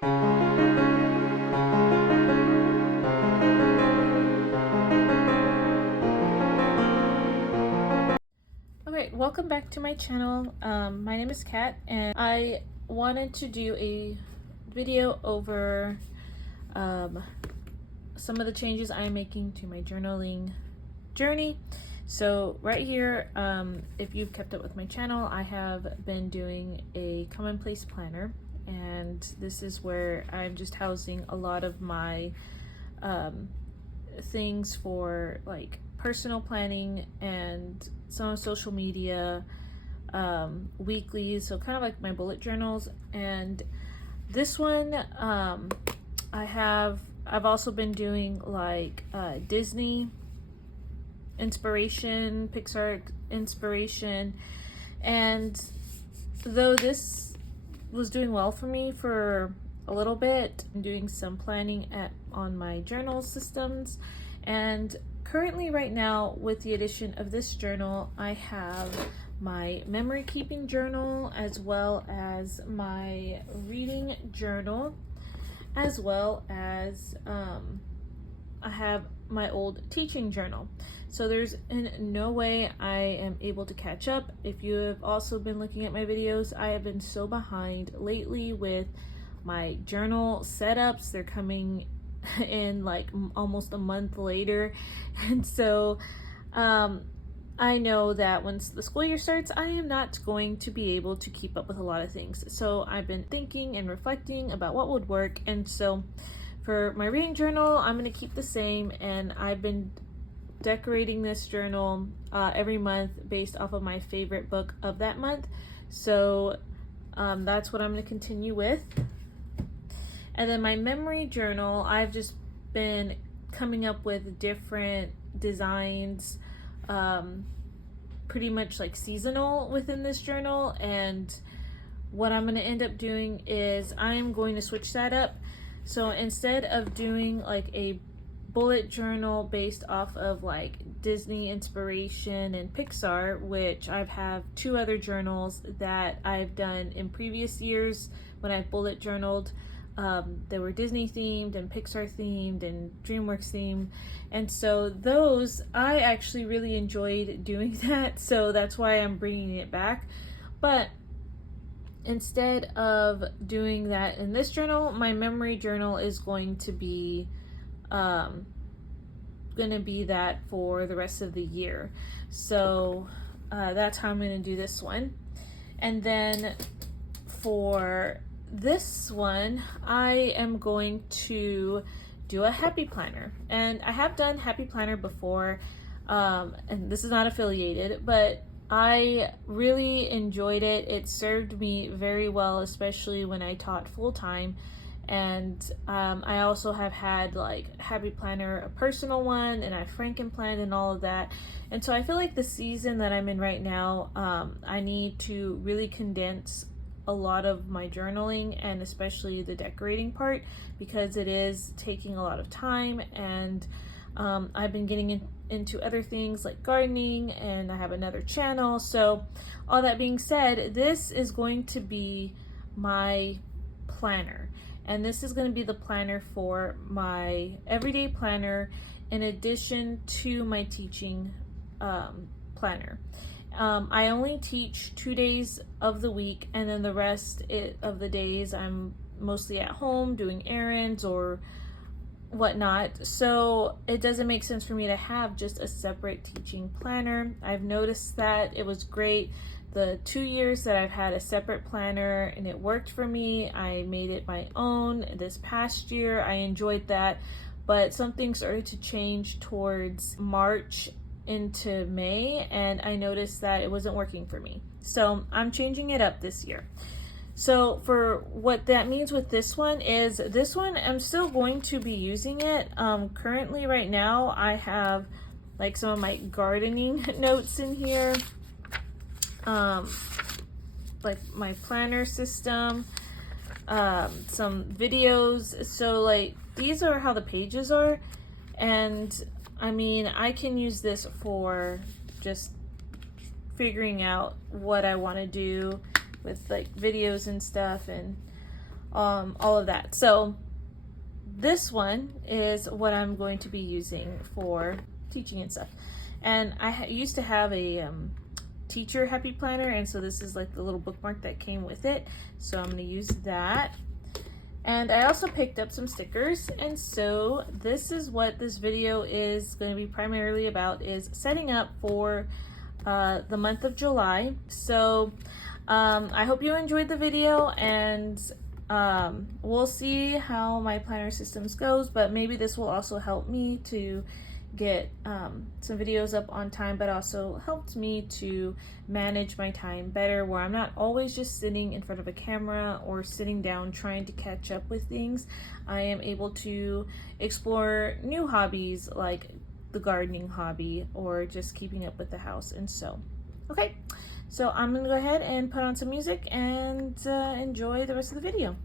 Alright, welcome back to my channel. My name is Kat, and I wanted to do a video over some of the changes I'm making to my journaling journey. So right here, if you've kept up with my channel, I have been doing a commonplace planner, and this is where I'm just housing a lot of my things for like personal planning and some social media, weekly, so kind of like my bullet journals. And this one, I've also been doing like Disney inspiration, Pixar inspiration, and though this was doing well for me for a little bit, I'm doing some planning on my journal systems. And currently right now, with the addition of this journal, I have my memory keeping journal, as well as my reading journal, as well as I have my old teaching journal. So there's in no way I am able to catch up. If you have also been looking at my videos, I have been so behind lately with my journal setups. They're coming in like almost a month later, and so I know that once the school year starts, I am not going to be able to keep up with a lot of things. So I've been thinking and reflecting about what would work, and so for my reading journal, I'm going to keep the same, and I've been decorating this journal every month based off of my favorite book of that month. So that's what I'm going to continue with. And then my memory journal, I've just been coming up with different designs, pretty much like seasonal within this journal. And what I'm going to end up doing is I'm going to switch that up. So instead of doing like a bullet journal based off of like Disney inspiration and Pixar, which I've have two other journals that I've done in previous years when I've bullet journaled. They were Disney themed and Pixar themed and DreamWorks themed, and so those, I actually really enjoyed doing that, so that's why I'm bringing it back. But instead of doing that in this journal, my memory journal is going to be that for the rest of the year. So that's how I'm going to do this one. And then for this one, I am going to do a happy planner, and I have done happy planner before, and this is not affiliated, but I really enjoyed it. It served me very well, especially when I taught full-time. And I also have had like happy planner, a personal one, and I Frankenplanned and all of that. And so I feel like the season that I'm in right now, I need to really condense a lot of my journaling, and especially the decorating part, because it is taking a lot of time. And I've been getting into other things like gardening, and I have another channel. So all that being said, this is going to be my planner, and this is going to be the planner for my everyday planner in addition to my teaching planner. I only teach 2 days of the week, and then the rest of the days I'm mostly at home doing errands or whatnot. So it doesn't make sense for me to have just a separate teaching planner. I've noticed that it was great the 2 years that I've had a separate planner, and it worked for me. I made it my own. This past year, I enjoyed that, but something started to change towards March into May, and I noticed that it wasn't working for me. So I'm changing it up this year. So for what that means with this one is, this one I'm still going to be using it. Currently right now I have like some of my gardening notes in here, like my planner system, some videos. So like these are how the pages are, and I mean, I can use this for just figuring out what I want to do with like videos and stuff, and all of that. So this one is what I'm going to be using for teaching and stuff. And I used to have a teacher happy planner, and so this is like the little bookmark that came with it. So I'm going to use that. And I also picked up some stickers, and so this is what this video is going to be primarily about, is setting up for the month of July. So I hope you enjoyed the video, and we'll see how my planner systems goes, but maybe this will also help me to get some videos up on time, but also helped me to manage my time better, where I'm not always just sitting in front of a camera or sitting down trying to catch up with things. I am able to explore new hobbies like the gardening hobby or just keeping up with the house. And so, okay, so I'm gonna go ahead and put on some music and enjoy the rest of the video.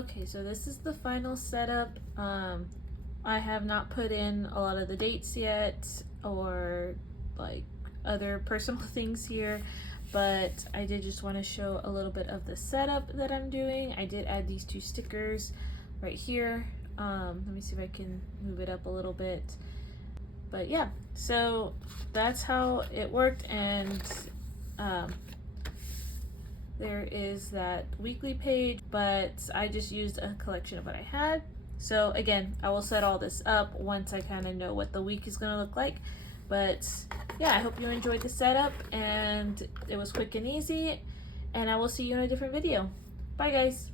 Okay, so this is the final setup. I have not put in a lot of the dates yet or like other personal things here, but I did just want to show a little bit of the setup that I'm doing. I did add these 2 stickers right here. Let me see if I can move it up a little bit. But yeah, so that's how it worked, and there is that weekly page, but I just used a collection of what I had. So again, I will set all this up once I kind of know what the week is going to look like. But yeah, I hope you enjoyed the setup and it was quick and easy, and I will see you in a different video. Bye guys.